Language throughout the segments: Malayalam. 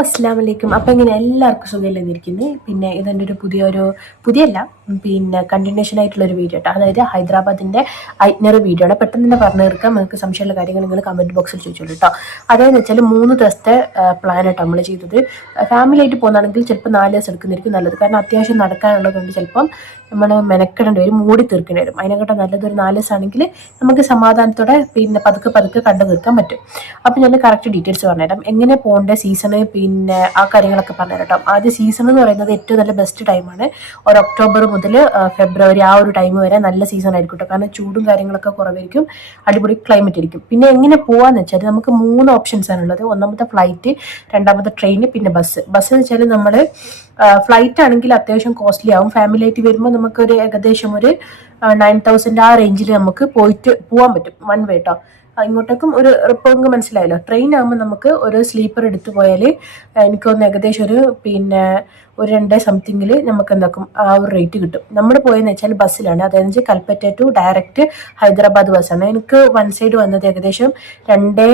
അസ്സാം വലൈക്കും അപ്പം ഇങ്ങനെ എല്ലാവർക്കും സുഖമില്ലെന്നിരിക്കുന്നത് പിന്നെ ഇതെന്റെ ഒരു പുതിയൊരു പുതിയല്ല പിന്നെ കണ്ടിന്യൂഷൻ ആയിട്ടുള്ള ഒരു വീഡിയോ കേട്ടോ അതായത് ഹൈദരാബാദിന്റെ ഐറ്റ്നറി വീഡിയോ ആണ്. പെട്ടെന്ന് തന്നെ പറഞ്ഞു തീർക്കാം. നിങ്ങൾക്ക് സംശയമുള്ള കാര്യങ്ങൾ നിങ്ങൾ കമന്റ് ബോക്സിൽ ചോദിച്ചോളൂ കേട്ടോ അതായത് വെച്ചാൽ മൂന്ന് ദിവസത്തെ പ്ലാൻ കേട്ടോ നമ്മൾ ചെയ്തത്. ഫാമിലി ആയിട്ട് പോകുന്നതാണെങ്കിൽ ചിലപ്പോൾ നാല് ദിവസം എടുക്കുന്നതായിരിക്കും നല്ലത്. കാരണം അത്യാവശ്യം നടക്കാനുള്ളതുകൊണ്ട് ചിലപ്പം നമ്മൾ മെനക്കെടേണ്ടി വരും മൂടി തീർക്കേണ്ടി വരും. അതിനെക്കാട്ടും നല്ലതൊരു നാല് ദിവസമാണെങ്കിൽ നമുക്ക് സമാധാനത്തോടെ പിന്നെ പതുക്കെ പതുക്കെ കണ്ടു തീർക്കാൻ പറ്റും. അപ്പോൾ ഞാൻ കറക്റ്റ് ഡീറ്റെയിൽസ് പറഞ്ഞുതരാം. എങ്ങനെ പോകേണ്ട? സീസണ് പിന്നെ ആ കാര്യങ്ങളൊക്കെ പറഞ്ഞു കേട്ടോ ആദ്യ സീസൺ എന്ന് പറയുന്നത് ഏറ്റവും നല്ല ബെസ്റ്റ് ടൈമാണ് ഒരു ഒക്ടോബർ മുതൽ ഫെബ്രുവരി ആ ഒരു ടൈം വരെ നല്ല സീസൺ ആയിരിക്കും കേട്ടോ കാരണം ചൂടും കാര്യങ്ങളൊക്കെ കുറവായിരിക്കും. അടിപൊളി ക്ലൈമറ്റ് ആയിരിക്കും. പിന്നെ എങ്ങനെ പോകാന്ന് വെച്ചാൽ നമുക്ക് മൂന്ന് ഓപ്ഷൻസ് ആണുള്ളത് ഒന്നാമത്തെ ഫ്ലൈറ്റ് രണ്ടാമത്തെ ട്രെയിൻ പിന്നെ ബസ് ബസ് എന്ന് വെച്ചാൽ നമ്മൾ ഫ്ലൈറ്റ് ആണെങ്കിൽ അത്യാവശ്യം കോസ്റ്റ്ലി ആവും. ഫാമിലി ആയിട്ട് വരുമ്പോൾ നമുക്കൊരു ഏകദേശം ഒരു നയൻ തൗസൻഡ് ആ റേഞ്ചിൽ നമുക്ക് പോയിട്ട് പോകാൻ പറ്റും. വൺ വേ കേട്ടോ ഇങ്ങോട്ടേക്കും ഒരു നിങ്ങൾക്ക് മനസ്സിലായല്ലോ. ട്രെയിൻ ആകുമ്പോൾ നമുക്ക് ഒരു സ്ലീപ്പർ എടുത്തു പോയാൽ എനിക്ക് തോന്നുന്നു ഏകദേശം ഒരു പിന്നെ ഒരു രണ്ടേ സംതിങ്ങിൽ നമുക്ക് എന്താക്കും ആ ഒരു റേറ്റ് കിട്ടും. നമ്മൾ പോയെന്ന് വെച്ചാൽ ബസ്സിലാണ്. അതായത് കൽപ്പറ്റ ടു ഡയറക്റ്റ് ഹൈദരാബാദ് ബസ്സാണ് എനിക്ക് വൺ സൈഡ് വന്നത് ഏകദേശം രണ്ട്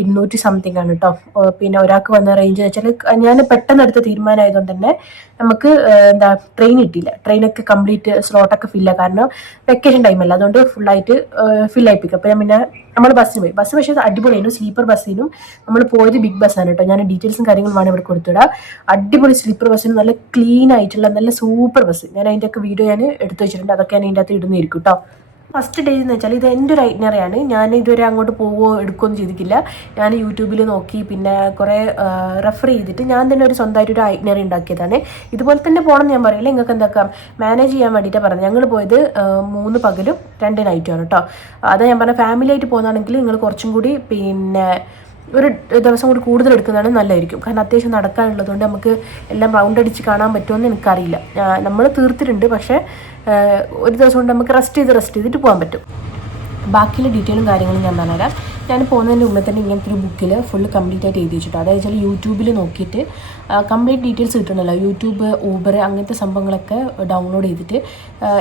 ഇരുന്നൂറ്റി സംതിങ് ആണ് കേട്ടോ പിന്നെ ഒരാൾക്ക് വന്ന റേഞ്ച് വെച്ചാൽ ഞാൻ പെട്ടെന്ന് എടുത്ത തീരുമാനമായതുകൊണ്ട് തന്നെ നമുക്ക് എന്താ ട്രെയിൻ കിട്ടിയില്ല. ട്രെയിനൊക്കെ കംപ്ലീറ്റ് സ്ലോട്ടൊക്കെ ഫില്ല കാരണം വെക്കേഷൻ ടൈമല്ല അതുകൊണ്ട് ഫുള്ളായിട്ട് ഫിൽ ആയിപ്പിക്കും അപ്പോൾ ഞാൻ പിന്നെ നമ്മൾ ബസ്സിന് പോയി. ബസ് പക്ഷേ അടിപൊളിയായിരുന്നു. സ്ലീപ്പർ ബസ്സിനും നമ്മൾ പോയത് ബിഗ് ബസ്സാണ് കേട്ടോ ഞാൻ ഡീറ്റെയിൽസും കാര്യങ്ങളും വേണം ഇവിടെ കൊടുത്തുവിടാം അടിപൊളി സ്ലീപ്പർ ബസ്സിന് നല്ല ക്ലീൻ ആയിട്ടുള്ള നല്ല സൂപ്പർ ബസ് ഞാൻ അതിന്റെ ഒക്കെ വീഡിയോ ഞാൻ എടുത്തു വെച്ചിട്ടുണ്ട്. അതൊക്കെ ഞാൻ അതിന്റെ അകത്ത് ഇടുന്നതായിരിക്കും കേട്ടോ ഫസ്റ്റ് ഡേ എന്ന് വെച്ചാൽ ഇത് എന്റെ ഒരു ഐറ്റ്നറിയാണ് ഞാൻ ഇതുവരെ അങ്ങോട്ട് പോവോ എടുക്കുകയൊന്നും ചെയ്തിട്ടില്ല. ഞാൻ യൂട്യൂബിൽ നോക്കി പിന്നെ കുറേ റെഫർ ചെയ്തിട്ട് ഞാൻ തന്നെ ഒരു സ്വന്തമായിട്ട് ഒരു ഐറ്റ്നറി ഉണ്ടാക്കിയതാണ്. ഇതുപോലെ തന്നെ പോകണം ഞാൻ പറയില്ല. നിങ്ങൾക്ക് എന്താക്കാം മാനേജ് ചെയ്യാൻ വേണ്ടിയിട്ട് പറഞ്ഞു ഞങ്ങൾ പോയത് മൂന്ന് പകലും രണ്ട് നൈറ്റുമാണ് കേട്ടോ അതാ ഞാൻ പറഞ്ഞ ഫാമിലി ആയിട്ട് പോകുന്നതാണെങ്കിൽ നിങ്ങൾ കുറച്ചും കൂടി പിന്നെ ഒരു ദിവസം കൂടി കൂടുതൽ എടുക്കുന്നതാണ് നല്ലതായിരിക്കും. കാരണം അത്യാവശ്യം നടക്കാനുള്ളതുകൊണ്ട് നമുക്ക് എല്ലാം റൗണ്ട് അടിച്ച് കാണാൻ പറ്റുമെന്ന് എനിക്കറിയില്ല. നമ്മൾ തീർത്തിട്ടുണ്ട്. പക്ഷേ ഒരു ദിവസം കൊണ്ട് നമുക്ക് റെസ്റ്റ് ചെയ്ത് റെസ്റ്റ് ചെയ്തിട്ട് പോകാൻ പറ്റും. ബാക്കിയുള്ള ഡീറ്റെയിലും കാര്യങ്ങളും ഞാൻ പറഞ്ഞുതരാം. ഞാൻ പോകുന്നതിന്റെ മുന്നേ തന്നെ ഇങ്ങനത്തെ ഒരു ബുക്കിൽ ഫുൾ കംപ്ലീറ്റ് ആയിട്ട് എഴുതി വെച്ചിട്ട് അതായത് വെച്ചാൽ യൂട്യൂബിൽ നോക്കിയിട്ട് കംപ്ലീറ്റ് ഡീറ്റെയിൽസ് കിട്ടണമല്ലോ യൂട്യൂബ് ഊബർ അങ്ങനത്തെ സംഭവങ്ങളൊക്കെ ഡൗൺലോഡ് ചെയ്തിട്ട്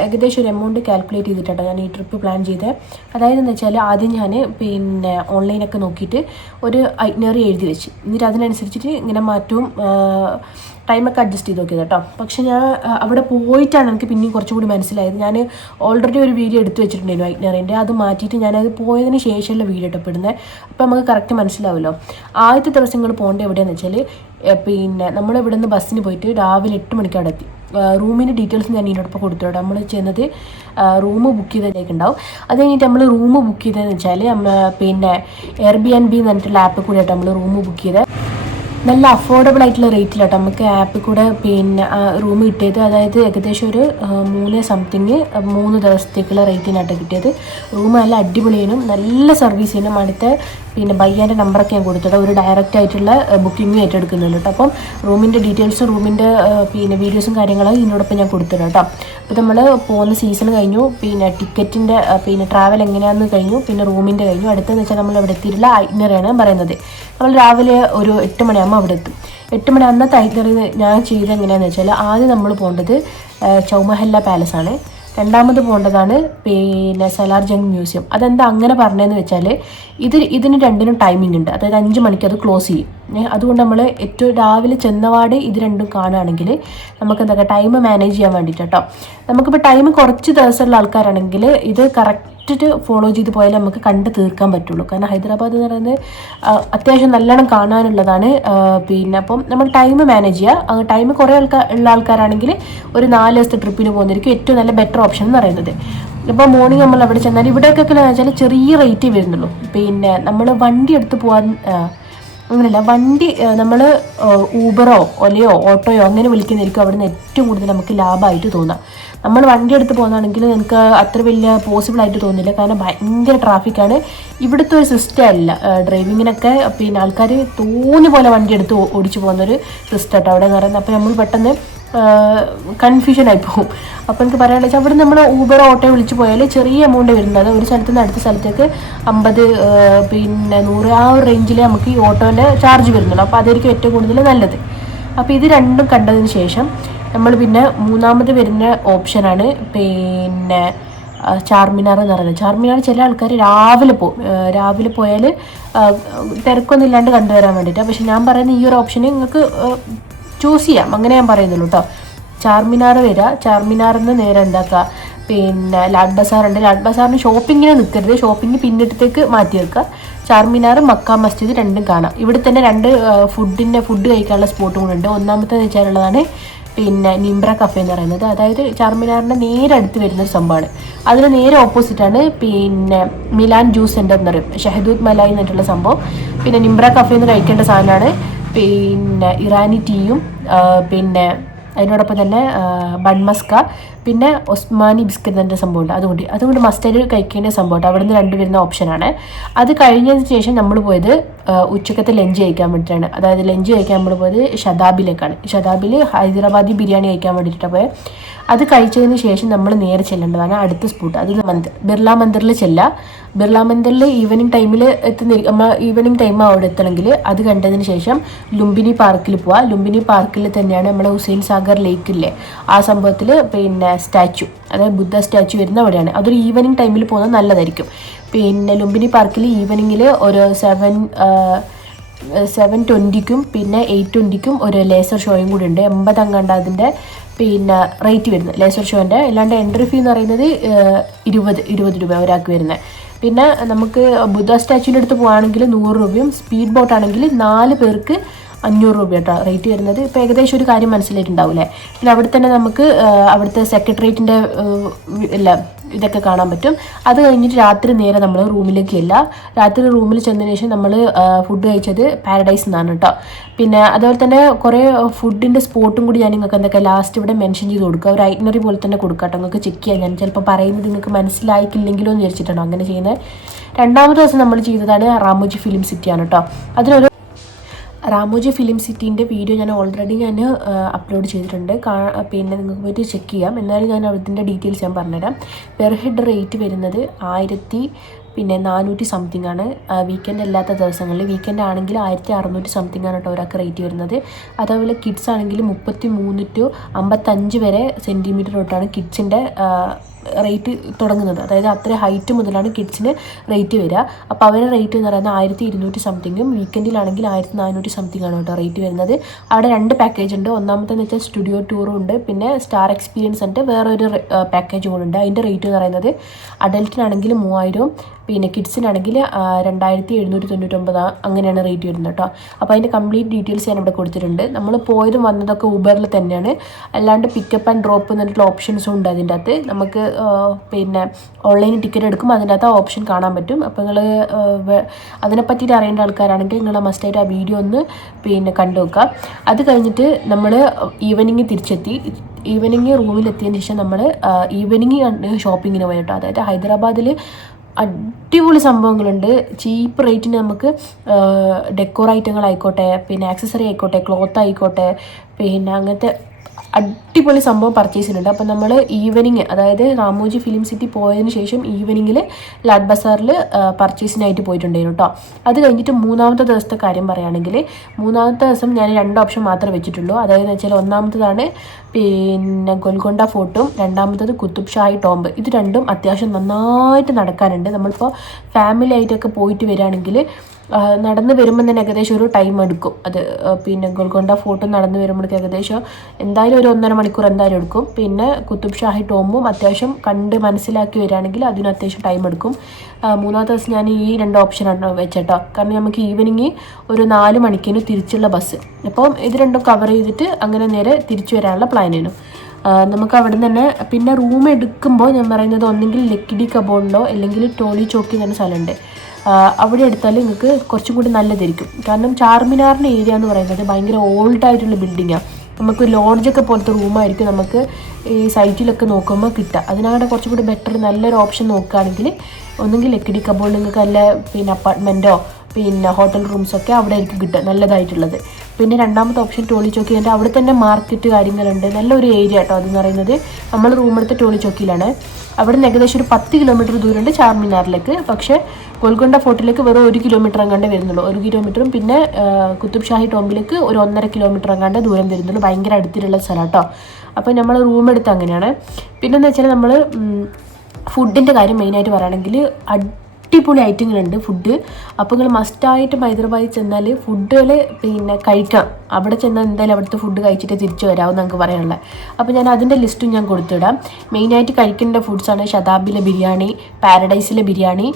ഏകദേശം ഒരു എമൗണ്ട് കാൽക്കുലേറ്റ് ചെയ്തിട്ടാണ് ഞാൻ ഈ ട്രിപ്പ് പ്ലാൻ ചെയ്തത്. അതായത് എന്ന് വെച്ചാൽ ആദ്യം ഞാൻ പിന്നെ ഓൺലൈനൊക്കെ നോക്കിയിട്ട് ഒരു ഐറ്റ്നറി എഴുതി വെച്ച്. എന്നിട്ട് അതിനനുസരിച്ചിട്ട് ഇങ്ങനെ മാറ്റവും ടൈമൊക്കെ അഡ്ജസ്റ്റ് ചെയ്ത് നോക്കിയത് കേട്ടോ. പക്ഷെ ഞാൻ അവിടെ പോയിട്ടാണ് എനിക്ക് പിന്നെയും കുറച്ചും കൂടി മനസ്സിലായത്. ഞാൻ ഓൾറെഡി ഒരു വീഡിയോ എടുത്തു വെച്ചിട്ടുണ്ടായിരുന്നു വൈറ്റ്നറിന്റെ അത് മാറ്റിയിട്ട് ഞാനത് പോയതിന് ശേഷമുള്ള വീഡിയോ ഇട്ടപ്പെടുന്നത് അപ്പോൾ നമുക്ക് കറക്റ്റ് മനസ്സിലാവുമല്ലോ ആദ്യത്തെ ദിവസം നിങ്ങൾ പോകേണ്ടത് എവിടെയാണെന്ന് വെച്ചാൽ പിന്നെ നമ്മൾ ഇവിടെ നിന്ന് ബസ്സിന് പോയിട്ട് രാവിലെ എട്ട് മണിക്ക് അവിടെ എത്തി. റൂമിന്റെ ഡീറ്റെയിൽസ് ഞാൻ ഇതിനോടൊപ്പം കൊടുത്തോട്ടെ നമ്മൾ ചെയ്യുന്നത് റൂം ബുക്ക് ചെയ്തതിലേക്ക് ഉണ്ടാവും. അത് കഴിഞ്ഞിട്ട് നമ്മൾ റൂം ബുക്ക് ചെയ്തതെന്ന് വെച്ചാൽ പിന്നെ എയർ ബി എൻ ബി എന്ന് പറഞ്ഞിട്ടുള്ള ആപ്പിൽ കൂടിയായിട്ട് നമ്മൾ റൂം ബുക്ക് ചെയ്തത് നല്ല അഫോർഡബിൾ ആയിട്ടുള്ള റേറ്റിലാട്ടോ നമുക്ക് ആപ്പിൽ കൂടെ പിന്നെ റൂം കിട്ടിയത്. അതായത് ഏകദേശം ഒരു മൂന്ന് സംതിങ് മൂന്ന് ദിവസത്തേക്കുള്ള റേറ്റിനാട്ടോ കിട്ടിയത്. റൂം നല്ല അടിപൊളിയാണ് നല്ല സർവീസ് ചെയ്യണം അടുത്ത പിന്നെ ബയ്യാന്റെ നമ്പറൊക്കെ ഞാൻ കൊടുത്തിട്ട് ഒരു ഡയറക്റ്റ് ആയിട്ടുള്ള ബുക്കിംഗ് ഏറ്റെടുക്കുന്നുണ്ട് കേട്ടോ അപ്പം റൂമിന്റെ ഡീറ്റെയിൽസും റൂമിന്റെ പിന്നെ വീഡിയോസും കാര്യങ്ങളും ഇതിനോടൊപ്പം ഞാൻ കൊടുത്തിട്ടുണ്ട് കേട്ടോ അപ്പോൾ നമ്മൾ പോകുന്ന സീസൺ കഴിഞ്ഞു പിന്നെ ടിക്കറ്റിന്റെ പിന്നെ ട്രാവൽ എങ്ങനെയാണെന്ന് കഴിഞ്ഞു പിന്നെ റൂമിന്റെ കഴിഞ്ഞു. അടുത്തെന്ന് വെച്ചാൽ നമ്മൾ ഇവിടെ എത്തിയിട്ടുള്ള ഐറ്റിനറിയാണ് പറയുന്നത്. നമ്മൾ രാവിലെ ഒരു എട്ട് മണിയാകുമ്പോൾ അവിടെ എത്തും. എട്ട് മണി അന്നത്തെ ഐറ്റിനറി ഞാൻ ചെയ്തത് എങ്ങനെയാണെന്ന് വെച്ചാൽ ആദ്യം നമ്മൾ പോകേണ്ടത് ചൗമഹല്ല പാലസ് ആണ്. രണ്ടാമത് പോകേണ്ടതാണ് പിന്നെ സലാർ ജംഗ് മ്യൂസിയം. അതെന്താ അങ്ങനെ പറഞ്ഞതെന്ന് വെച്ചാൽ ഇത് ഇതിന് രണ്ടിനും ടൈമിംഗ് ഉണ്ട്. അതായത് അഞ്ച് മണിക്ക് അത് ക്ലോസ് ചെയ്യും. അതുകൊണ്ട് നമ്മൾ ഏറ്റവും രാവിലെ ചെന്നവാട് ഇത് രണ്ടും കാണുകയാണെങ്കിൽ നമുക്ക് എന്താ ടൈം മാനേജ് ചെയ്യാൻ വേണ്ടിയിട്ട് കേട്ടോ നമുക്കിപ്പോൾ ടൈം കുറച്ച് ദിവസമുള്ള ആൾക്കാരാണെങ്കിൽ ഇത് കറക്റ്റ് കറക്റ്റ് ഫോളോ ചെയ്ത് പോയാലേ നമുക്ക് കണ്ട് തീർക്കാൻ പറ്റുള്ളൂ. കാരണം ഹൈദരാബാദ് എന്ന് പറയുന്നത് അത്യാവശ്യം നല്ലോണം കാണാനുള്ളതാണ്. പിന്നെ അപ്പം നമ്മൾ ടൈം മാനേജ് ചെയ്യുക ടൈം കുറേ ആൾക്കാർ ഉള്ള ആൾക്കാരാണെങ്കിൽ ഒരു നാല് ദിവസത്തെ ട്രിപ്പിന് പോകുന്നതായിരിക്കും ഏറ്റവും നല്ല ബെറ്റർ ഓപ്ഷൻ എന്ന് പറയുന്നത്. ഇപ്പോൾ മോർണിംഗ് നമ്മൾ അവിടെ ചെന്നാൽ ഇവിടെയൊക്കെ എന്ന് വെച്ചാൽ ചെറിയ റേറ്റേ വരുന്നുള്ളൂ. പിന്നെ നമ്മൾ വണ്ടി എടുത്ത് പോകാൻ അങ്ങനെയല്ല വണ്ടി നമ്മൾ ഊബറോ ഒലയോ ഓട്ടോയോ അങ്ങനെ വിളിക്കുന്നതായിരിക്കും അവിടെ നിന്ന് ഏറ്റവും കൂടുതൽ നമുക്ക് ലാഭമായിട്ട് തോന്നാം. നമ്മൾ വണ്ടി എടുത്ത് പോകുന്നതാണെങ്കിൽ നിങ്ങൾക്ക് അത്ര വലിയ പോസിബിൾ ആയിട്ട് തോന്നില്ല. കാരണം ഭയങ്കര ട്രാഫിക്കാണ് ഇവിടുത്തെ ഒരു സിസ്റ്റം അല്ല. ഡ്രൈവിങ്ങിനൊക്കെ പിന്നെ ആൾക്കാർ തോന്നിയ പോലെ വണ്ടി എടുത്ത് ഓടിച്ചു പോകുന്നൊരു സിസ്റ്റം കേട്ടോ അവിടെ എന്ന് പറയുന്നത്. അപ്പോൾ നമ്മൾ പെട്ടെന്ന് കൺഫ്യൂഷൻ ആയി പോകും. അപ്പോൾ എനിക്ക് പറയാനുള്ള വെച്ചാൽ അവിടെ നമ്മൾ ഊബർ ഓട്ടോ വിളിച്ച് പോയാൽ ചെറിയ എമൗണ്ട് വരുന്നത്. ഒരു സ്ഥലത്ത് നിന്ന് അടുത്ത സ്ഥലത്തേക്ക് അമ്പത് പിന്നെ നൂറ് ആ ഒരു റേഞ്ചിൽ നമുക്ക് ഈ ഓട്ടോന്റെ ചാർജ് വരുന്നുള്ളൂ. അപ്പോൾ അതായിരിക്കും ഏറ്റവും കൂടുതൽ നല്ലത്. അപ്പോൾ ഇത് രണ്ടും കണ്ടതിന് ശേഷം നമ്മൾ പിന്നെ മൂന്നാമത് വരുന്ന ഓപ്ഷനാണ് പിന്നെ ചാർമിനാർ എന്ന് പറയുന്നത്. ചാർമിനാർ ചില ആൾക്കാർ രാവിലെ പോകും രാവിലെ പോയാൽ തിരക്കൊന്നും ഇല്ലാണ്ട് കണ്ടുവരാൻ വേണ്ടിയിട്ട് പക്ഷെ ഞാൻ പറയുന്ന ഈ ഒരു ഓപ്ഷന് നിങ്ങൾക്ക് ചൂസ് ചെയ്യാം. അങ്ങനെ ഞാൻ പറയുന്നുള്ളൂ കേട്ടോ ചാർമിനാർ വരിക ചാർമിനാറിൽ നിന്ന് നേരെ എന്താക്കുക പിന്നെ ലാഡ് ബസാറുണ്ട് ലാഡ് ബസാറിന് ഷോപ്പിങ്ങിന് നിൽക്കരുത് ഷോപ്പിംഗ് പിന്നിടത്തേക്ക് മാറ്റി വെക്കുക ചാർമിനാർ മക്ക മസ്ജിദ് രണ്ടും കാണാം. ഇവിടെ തന്നെ രണ്ട് ഫുഡിന്റെ ഫുഡ് കഴിക്കാനുള്ള സ്പോട്ടും കൂടെ ഉണ്ട്. ഒന്നാമത്തെ വെച്ചാലുള്ളതാണ് പിന്നെ നിംബ്ര കഫേ എന്ന് പറയുന്നത്. അതായത് ചാർമിനാറിന്റെ നേരെ അടുത്ത് വരുന്ന ഒരു സംഭവമാണ്. അതിന് നേരെ ഓപ്പോസിറ്റാണ് പിന്നെ മിലാൻ ജ്യൂസ് സെന്റർ എന്ന് പറയും. ഷഹദൂദ് മലായി എന്നിട്ടുള്ള സംഭവം. പിന്നെ നിംബ്ര കഫേ എന്ന് കഴിക്കേണ്ട സാധനമാണ്. പിന്നെ ഇറാനി ടീയും പിന്നെ അതിനോടൊപ്പം തന്നെ ബൺമസ്ക പിന്നെ ഒസ്മാനി ബിസ്ക്കറ്റ് എന്നൊരു സംഭവമുണ്ട്. അതുകൊണ്ട് അതുകൊണ്ട് മസ്റ്റേഡ് കഴിക്കേണ്ട സംഭവമുണ്ട്. അവിടെ നിന്ന് രണ്ട് വരുന്ന ഓപ്ഷനാണ് അത് കഴിഞ്ഞതിന് ശേഷം നമ്മൾ പോയത് ഉച്ചക്കത്തെ ലഞ്ച് കഴിക്കാൻ വേണ്ടിയിട്ടാണ് അതായത് ലഞ്ച് കഴിക്കാൻ നമ്മൾ പോയത് ഷതാബിലേക്കാണ് ഷതാബിൽ ഹൈദരാബാദി ബിരിയാണി കഴിക്കാൻ വേണ്ടിയിട്ടാണ് പോയത് അത് കഴിച്ചതിന് ശേഷം നമ്മൾ നേരെ ചെല്ലേണ്ടതാണ് അടുത്ത സ്പോട്ട് അത് മന്ദിർ ബിർള മന്ദിറിൽ ചെല്ലുക ബിർള മന്ദിറിൽ ഈവനിങ് ടൈമിൽ എത്തുന്ന നമ്മൾ ഈവനിങ് ടൈം അവിടെ എത്തണമെങ്കിൽ അത് കണ്ടതിന് ശേഷം ലുംബിനി പാർക്കിൽ പോവാം. ലുംബിനി പാർക്കിൽ തന്നെയാണ് നമ്മളെ ഹുസൈൻ സാഗർ ലേക്കില്ലേ ആ സംഭവത്തിൽ പിന്നെ സ്റ്റാച്ചു അതായത് ബുദ്ധ സ്റ്റാച്ചു വരുന്ന അവിടെയാണ്. അതൊരു ഈവനിങ് ടൈമിൽ പോകുന്നത് നല്ലതായിരിക്കും. പിന്നെ ലുംബിനി പാർക്കിൽ ഈവനിങ്ങിൽ ഒരു സെവൻ സെവൻ ട്വന്റിക്കും പിന്നെ എയ്റ്റ് ട്വന്റിക്കും ഒരു ലേസർ ഷോയും കൂടി ഉണ്ട് എൺപത് അങ്ങാണ്ട് അതിന്റെ പിന്നെ റേറ്റ് വരുന്നത്. ലേസർ ഷോന്റെ അല്ലാണ്ട് എൻട്രി ഫീ എന്ന് പറയുന്നത് ഇരുപത് ഇരുപത് രൂപ ഒരാൾക്ക് വരുന്നത്. പിന്നെ നമുക്ക് ബുദ്ധ സ്റ്റാച്യൂവിന്റെ അടുത്ത് പോകുകയാണെങ്കിൽ നൂറ് രൂപയും സ്പീഡ് ബോട്ടാണെങ്കിൽ നാല് പേർക്ക് അഞ്ഞൂറ് രൂപ കേട്ടോ റേറ്റ് വരുന്നത്. ഇപ്പോൾ ഏകദേശം ഒരു കാര്യം മനസ്സിലായിട്ടുണ്ടാവില്ലേ? പിന്നെ അവിടെ തന്നെ നമുക്ക് അവിടുത്തെ സെക്രട്ടേറിയറ്റിന്റെ അല്ല ഇതൊക്കെ കാണാൻ പറ്റും. അത് കഴിഞ്ഞിട്ട് രാത്രി നേരെ നമ്മൾ റൂമിലേക്ക് ഇല്ല രാത്രി റൂമിൽ ചെന്നതിന് ശേഷം നമ്മൾ ഫുഡ് കഴിച്ചത് പാരഡൈസ് എന്നാണ് കേട്ടോ പിന്നെ അതുപോലെ തന്നെ കുറേ ഫുഡിന്റെ സ്പോട്ടും കൂടി ഞാൻ നിങ്ങൾക്ക് എന്തൊക്കെ ലാസ്റ്റ് ഇവിടെ മെൻഷൻ ചെയ്ത് കൊടുക്കുക ഒരു ഐറ്റിനറി പോലെ തന്നെ കൊടുക്കുക കേട്ടോ നിങ്ങൾക്ക് ചെക്ക് ചെയ്യാം. ഞാൻ ചിലപ്പോൾ പറയുന്നത് നിങ്ങൾക്ക് മനസ്സിലായിക്കില്ലെങ്കിലോ എന്ന് വിചാരിച്ചിട്ടാണോ അങ്ങനെ ചെയ്യുന്നത്. രണ്ടാമത്തെ ദിവസം നമ്മൾ ചെയ്തതാണ് റാമോജി ഫിലിം സിറ്റിയാണ് കേട്ടോ അതിനൊരു റാമോജി ഫിലിം സിറ്റീന്റെ വീഡിയോ ഞാൻ ഓൾറെഡി ഞാൻ അപ്ലോഡ് ചെയ്തിട്ടുണ്ട്. പിന്നെ നിങ്ങൾക്ക് പോയിട്ട് ചെക്ക് ചെയ്യാം. എന്നാലും ഞാൻ അതിന്റെ ഡീറ്റെയിൽസ് ഞാൻ പറഞ്ഞുതരാം. പെർ ഹെഡ് റേറ്റ് വരുന്നത് ആയിരത്തി പിന്നെ നാനൂറ്റി സംതിങ് ആണ്. വീക്കെൻഡ് അല്ലാത്ത ദിവസങ്ങളിൽ. വീക്കെൻഡ് ആണെങ്കിൽ ആയിരത്തി അറുന്നൂറ്റി സംതിങ് ആണ് കേട്ടോ ഒരാൾക്ക് റേറ്റ് വരുന്നത്. അതേപോലെ കിഡ്സ് ആണെങ്കിൽ മുപ്പത്തി മൂന്ന് ടു അമ്പത്തഞ്ച് വരെ സെന്റിമീറ്റർ തൊട്ടാണ് കിഡ്സിന്റെ റേറ്റ് തുടങ്ങുന്നത്. അതായത് അത്ര ഹൈറ്റ് മുതലാണ് കിഡ്സിന് റേറ്റ് വരിക. അപ്പോൾ അവരുടെ റേറ്റ് എന്ന് പറയുന്നത് ആയിരത്തി ഇരുന്നൂറ്റി സംതിങ്ങും വീക്കെൻഡിലാണെങ്കിൽ ആയിരത്തി നാനൂറ്റി സംതിങ് ആണ് കേട്ടോ റേറ്റ് വരുന്നത്. അവിടെ രണ്ട് പാക്കേജ് ഉണ്ട്. ഒന്നാമത്തെന്ന് വെച്ചാൽ സ്റ്റുഡിയോ ടൂറും ഉണ്ട്. പിന്നെ സ്റ്റാർ എക്സ്പീരിയൻസ് ഉണ്ട്. വേറൊരു പാക്കേജ് കൂടെ ഉണ്ട്. അതിന്റെ റേറ്റ് എന്ന് പറയുന്നത് അഡൽറ്റിനാണെങ്കിൽ മൂവായിരവും പിന്നെ കിഡ്സിനാണെങ്കിൽ രണ്ടായിരത്തി എഴുന്നൂറ്റി തൊണ്ണൂറ്റൊമ്പത് അങ്ങനെയാണ് റേറ്റ് വരുന്നത് കേട്ടോ. അപ്പോൾ അതിന്റെ കംപ്ലീറ്റ് ഡീറ്റെയിൽസ് ഞാൻ ഇവിടെ കൊടുത്തിട്ടുണ്ട്. നമ്മൾ പോയതും വന്നതൊക്കെ ഊബറിൽ തന്നെയാണ്. അല്ലാണ്ട് പിക്കപ്പ് ആൻഡ് ഡ്രോപ്പ് എന്നിട്ടുള്ള ഓപ്ഷൻസും ഉണ്ട് അതിന്റെ അകത്ത്. നമുക്ക് പിന്നെ ഓൺലൈൻ ടിക്കറ്റ് എടുക്കും ആ ഓപ്ഷൻ കാണാൻ പറ്റും. അപ്പോൾ നിങ്ങൾ അതിനെ പറ്റിയിട്ട് അറിയേണ്ട ആൾക്കാരാണെങ്കിൽ നിങ്ങൾ മസ്റ്റായിട്ട് ആ വീഡിയോ ഒന്ന് പിന്നെ കണ്ടു നോക്കുക. അത് കഴിഞ്ഞിട്ട് നമ്മൾ ഈവനിങ് തിരിച്ചെത്തി. ഈവനിങ് റൂമിലെത്തിയതിന് ശേഷം നമ്മൾ ഈവനിങ് ഷോപ്പിങ്ങിന് പോയിട്ടോ. അതായത് ഹൈദരാബാദിൽ അടിപൊളി സംഭവങ്ങളുണ്ട്. ചീപ്പ് റേറ്റിന് നമുക്ക് ഡെക്കോർ ഐറ്റങ്ങളായിക്കോട്ടെ പിന്നെ ആക്സസറി ആയിക്കോട്ടെ ക്ലോത്ത് ആയിക്കോട്ടെ പിന്നെ അങ്ങനത്തെ അടിപൊളി സംഭവം പർച്ചേസ് ചെയ്യുന്നുണ്ട് അപ്പോൾ നമ്മൾ ഈവനിങ് അതായത് റാമോജി ഫിലിം സിറ്റി പോയതിന് ശേഷം ഈവനിങ്ങിൽ ലാഡ് ബസാറിൽ പർച്ചേസിനായിട്ട് പോയിട്ടുണ്ടായിരുന്നു കേട്ടോ അത് കഴിഞ്ഞിട്ട് മൂന്നാമത്തെ ദിവസത്തെ കാര്യം പറയുകയാണെങ്കിൽ മൂന്നാമത്തെ ദിവസം ഞാൻ രണ്ട് ഓപ്ഷൻ മാത്രമേ വെച്ചിട്ടുള്ളൂ. അതായത് വെച്ചാൽ ഒന്നാമത്തതാണ് പിന്നെ ഗോൽക്കൊണ്ട ഫോർട്ടും രണ്ടാമത്തത് കുത്തുബ് ഷാഹി ടോംബ്. ഇത് രണ്ടും അത്യാവശ്യം നന്നായിട്ട് നടക്കാനുണ്ട്. നമ്മളിപ്പോൾ ഫാമിലി ആയിട്ടൊക്കെ പോയിട്ട് വരികയാണെങ്കിൽ നടന്ന് വരുമ്പോൾ തന്നെ ഏകദേശം ഒരു ടൈം എടുക്കും. അത് പിന്നെ ഗോൾക്കൊണ്ട ഫോർട്ട് നടന്ന് വരുമ്പോഴേക്ക് ഏകദേശം എന്തായാലും ഒരു ഒന്നര മണിക്കൂർ എന്തായാലും എടുക്കും. പിന്നെ കുത്തുബ് ഷാഹി ടോമും അത്യാവശ്യം കണ്ട് മനസ്സിലാക്കി വരികയാണെങ്കിൽ അതിന് അത്യാവശ്യം ടൈം എടുക്കും. മൂന്നാമത്തെ ദിവസം ഞാൻ ഈ രണ്ട് ഓപ്ഷനാണ് വെച്ചേട്ടോ. കാരണം നമുക്ക് ഈവനിങ് ഒരു നാല് മണിക്കിന് തിരിച്ചുള്ള ബസ് അപ്പം ഇത് രണ്ടും കവർ ചെയ്തിട്ട് അങ്ങനെ നേരെ തിരിച്ചു വരാനുള്ള പ്ലാൻ ആ, നമുക്ക് അവിടെ തന്നെ പിന്നെ റൂം എടുക്കുമ്പോൾ ഞാൻ പറയുന്നത് ഒന്നെങ്കിൽ ലക്കിടി കബോർഡിലോ അല്ലെങ്കിൽ ടോളി ചോക്കി എന്ന സ്ഥലമുണ്ട്. അവിടെ എടുത്താൽ നിങ്ങൾക്ക് കുറച്ചും കൂടി നല്ലതായിരിക്കും. കാരണം ചാർമിനാറിന്റെ ഏരിയ എന്ന് പറയുന്നത് ഭയങ്കര ഓൾഡ് ആയിട്ടുള്ള ബിൽഡിങ്ങാണ് നമുക്ക് ലോഡ്ജൊക്കെ പോലത്തെ റൂമായിരിക്കും നമുക്ക് ഈ സൈറ്റിലൊക്കെ നോക്കുമ്പോൾ കിട്ടുക. അതിനകത്ത് കുറച്ചും കൂടി ബെറ്റർ നല്ലൊരു ഓപ്ഷൻ നോക്കുകയാണെങ്കിൽ ഒന്നുകിൽ ലക്കിടി കബോൾ നിങ്ങൾക്ക് നല്ല പിന്നെ അപ്പാർട്ട്മെന്റോ പിന്നെ ഹോട്ടൽ റൂംസൊക്കെ അവിടെ ആയിരിക്കും കിട്ടുക നല്ലതായിട്ടുള്ളത്. പിന്നെ രണ്ടാമത്തെ ഓപ്ഷൻ ടോളി ചോക്കിയുണ്ട് അവിടെ തന്നെ മാർക്കറ്റ് കാര്യങ്ങളുണ്ട്. നല്ലൊരു ഏരിയ കേട്ടോ അതെന്ന് പറയുന്നത്. നമ്മൾ റൂം എടുത്ത ടോളി ചോക്കിയിലാണ്. അവിടെ നിന്ന് ഏകദേശം ഒരു പത്ത് കിലോമീറ്റർ ദൂരമുണ്ട് ചാർമിനാറിലേക്ക്. പക്ഷേ ഗോൽക്കൊണ്ട ഫോർട്ടിലേക്ക് വെറും ഒരു കിലോമീറ്റർ എങ്ങാണ്ട് വരുന്നുള്ളൂ. ഒരു കിലോമീറ്ററും പിന്നെ കുത്തുബ് ഷാഹി ടോമ്പിലേക്ക് ഒരു ഒന്നര കിലോമീറ്റർ അങ്ങാണ്ട് ദൂരം വരുന്നുള്ളൂ. ഭയങ്കര അടുത്തിലുള്ള സ്ഥലം കേട്ടോ അപ്പോൾ നമ്മൾ റൂം എടുത്ത് അങ്ങനെയാണ്. പിന്നെന്ന് വെച്ചാൽ നമ്മൾ ഫുഡിന്റെ കാര്യം മെയിനായിട്ട് പറയുകയാണെങ്കിൽ അടിപൊളി ഐറ്റങ്ങളുണ്ട് ഫുഡ് അപ്പോൾ നിങ്ങൾ മസ്റ്റായിട്ടും ഹൈദരാബാദിൽ ചെന്നാൽ ഫുഡുകൾ പിന്നെ കഴിക്കാം. അവിടെ ചെന്നാൽ എന്തായാലും അവിടുത്തെ ഫുഡ് കഴിച്ചിട്ട് തിരിച്ചു വരാമെന്ന് നമുക്ക് പറയാനുള്ളത് അപ്പോൾ ഞാൻ അതിന്റെ ലിസ്റ്റും ഞാൻ കൊടുത്തിടാം. മെയിനായിട്ട് കഴിക്കേണ്ട ഫുഡ്സാണ് ശതാബിലെ ബിരിയാണി പാരഡൈസിലെ ബിരിയാണി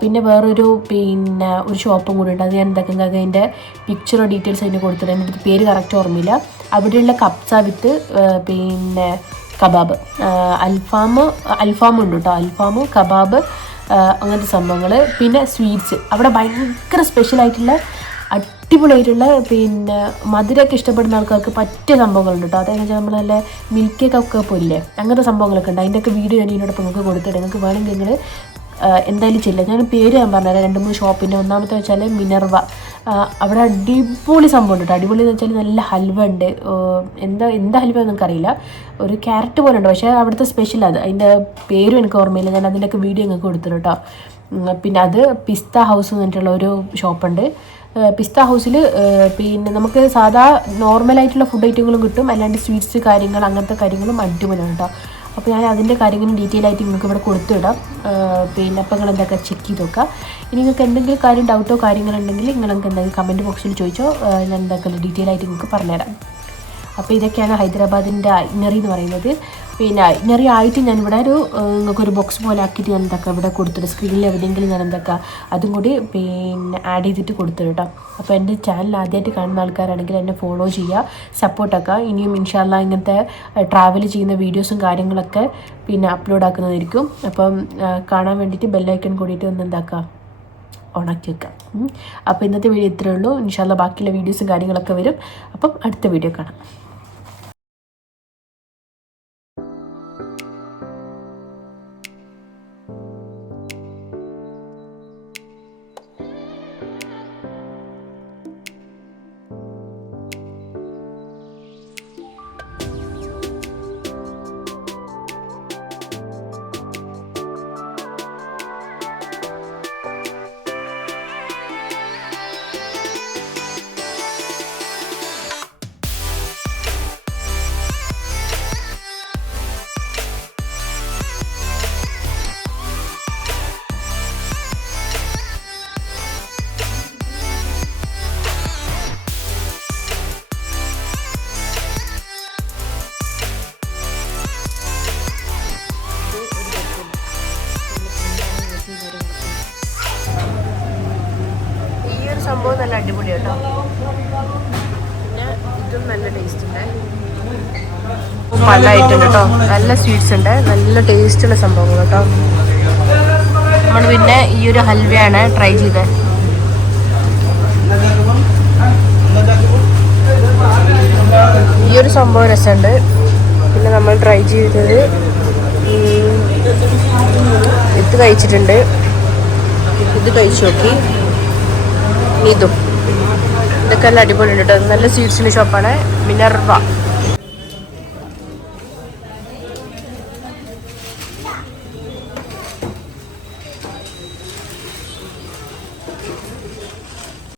പിന്നെ വേറൊരു പിന്നെ ഒരു ഷോപ്പും കൂടി ഉണ്ട്. അത് ഞാൻ എന്തൊക്കെ അതിന്റെ പിക്ചറോ ഡീറ്റെയിൽസ് അതിന് കൊടുത്തിടാം. എന്റെ പേര് കറക്റ്റ് ഓർമ്മയില്ല. അവിടെയുള്ള കപ്സ വിത്ത് പിന്നെ കബാബ്. അൽഫാം അൽഫാം ഉണ്ട് കേട്ടോ. അൽഫാം കബാബ് അങ്ങനത്തെ സംഭവങ്ങൾ പിന്നെ സ്വീറ്റ്സ്. അവിടെ ഭയങ്കര സ്പെഷ്യലായിട്ടുള്ള അടിപൊളിയായിട്ടുള്ള പിന്നെ മധുരമൊക്കെ ഇഷ്ടപ്പെടുന്ന ആൾക്കാർക്ക് പറ്റിയ സംഭവങ്ങളുണ്ട് കേട്ടോ അതായത് നമ്മൾ നല്ല മിൽക്ക് കേക്ക് ഒക്കെ പോയില്ലേ അങ്ങനത്തെ സംഭവങ്ങളൊക്കെ ഉണ്ട്. അതിന്റെയൊക്കെ വീഡിയോ ഞാൻ ഇതിനോടൊപ്പം നിങ്ങൾക്ക് കൊടുത്തിട്ട് നിങ്ങൾക്ക് വേണമെങ്കിൽ നിങ്ങൾ എന്തായാലും ചെല്ലുക. ഞാൻ പേര് ഞാൻ പറഞ്ഞുതരാം. രണ്ട് മൂന്ന് ഷോപ്പിന്റെ. ഒന്നാമത്തെ വെച്ചാൽ മിനർവ. അവിടെ അടിപൊളി സംഭവം ഉണ്ട് അടിപൊളി എന്ന് വെച്ചാൽ നല്ല ഹൽവ ഉണ്ട്. എന്താ എന്താ ഹൽവ എന്ന് അറിയില്ല ഒരു ക്യാരറ്റ് പോലെ ഉണ്ട്. പക്ഷേ അവിടുത്തെ സ്പെഷ്യൽ അത്. അതിന്റെ പേരും എനിക്ക് ഓർമ്മയില്ല. ഞാൻ അതിന്റെയൊക്കെ വീഡിയോ നിങ്ങൾക്ക് കൊടുത്തിരുന്നു കേട്ടോ. പിന്നെ അത് പിസ്ത ഹൗസ് എന്ന് പറഞ്ഞിട്ടുള്ള ഒരു ഷോപ്പുണ്ട്. പിസ്ത ഹൗസിൽ പിന്നെ നമുക്ക് സാധാ നോർമലായിട്ടുള്ള ഫുഡ് ഐറ്റങ്ങളും കിട്ടും. അല്ലാണ്ട് സ്വീറ്റ്സ് കാര്യങ്ങൾ അങ്ങനത്തെ കാര്യങ്ങളും അടിപൊളിയാണ് കേട്ടോ. അപ്പോൾ ഞാൻ അതിന്റെ കാര്യങ്ങളും ഡീറ്റെയിൽ ആയിട്ട് നിങ്ങൾക്ക് ഇവിടെ കൊടുത്തുവിടാം ഏഹ് പിന്നെ അപ്പോൾ നിങ്ങൾ എന്തൊക്കെ ചെക്ക് ചെയ്ത് നോക്കുക ഇനി നിങ്ങൾക്ക് എന്തെങ്കിലും കാര്യം ഡൗട്ടോ കാര്യങ്ങളുണ്ടെങ്കിൽ നിങ്ങൾ നിങ്ങൾക്ക് എന്തെങ്കിലും കമന്റ് ബോക്സിൽ ചോദിച്ചോ. ഞാൻ എന്തൊക്കെ ഡീറ്റെയിൽ ആയിട്ട് നിങ്ങൾക്ക് പറഞ്ഞുതരാം. അപ്പോൾ ഇതൊക്കെയാണ് ഹൈദരാബാദിന്റെ ഐനറി എന്ന് പറയുന്നത്. പിന്നെ ഇന്നറി ആയിട്ട് ഞാൻ ഇവിടെ ഒരു നിങ്ങൾക്കൊരു ബോക്സ് പോലെ ആക്കിയിട്ട് ഞാൻ എന്തൊക്കെ ഇവിടെ കൊടുത്തിട്ട് സ്ക്രീനിൽ എവിടെയെങ്കിലും ഞാൻ എന്തൊക്കെ അതും കൂടി പിന്നെ ആഡ് ചെയ്തിട്ട് കൊടുത്തിട്ട് കേട്ടോ. അപ്പോൾ എന്റെ ചാനൽ ആദ്യമായിട്ട് കാണുന്ന ആൾക്കാരാണെങ്കിൽ എന്നെ ഫോളോ ചെയ്യുക സപ്പോർട്ടാക്കുക ഇനിയും ഇൻഷാല്ല ഇങ്ങനത്തെ ട്രാവൽ ചെയ്യുന്ന വീഡിയോസും കാര്യങ്ങളൊക്കെ പിന്നെ അപ്ലോഡ് ആക്കുന്നതായിരിക്കും. അപ്പം കാണാൻ വേണ്ടിയിട്ട് ബെല്ലൈക്കൺ കൂടിയിട്ട് ഒന്ന് എന്താക്കുക? ഓണാക്കി വെക്കാം അപ്പോൾ ഇന്നത്തെ വീഡിയോ ഇത്രയേ ഉള്ളൂ. ഇൻഷാല്ല ബാക്കിയുള്ള വീഡിയോസും കാര്യങ്ങളൊക്കെ വരും. അപ്പം അടുത്ത വീഡിയോ കാണാം. സംഭവം നല്ല അടിപൊളിയാണ് കേട്ടോ. പിന്നെ ഇതും നല്ല ടേസ്റ്റ് ഉണ്ട്. പല ഐറ്റം കേട്ടോ. നല്ല സ്വീറ്റ്സ് ഉണ്ട്. നല്ല ടേസ്റ്റുള്ള സംഭവങ്ങൾ കേട്ടോ. നമ്മൾ പിന്നെ ഈ ഒരു ഹൽവയാണ് ട്രൈ ചെയ്തത്. ഈ ഒരു സംഭവം രസമുണ്ട്. പിന്നെ നമ്മൾ ട്രൈ ചെയ്തത് ഇത് കഴിച്ചിട്ടുണ്ട്. ഇത് കഴിച്ചു നോക്കി. ഇതും ഇതൊക്കെ നല്ല അടിപൊളിയുണ്ട് കേട്ടോ. നല്ല സ്വീറ്റ്സിന്റെ ഷോപ്പാണ് മിനർവ.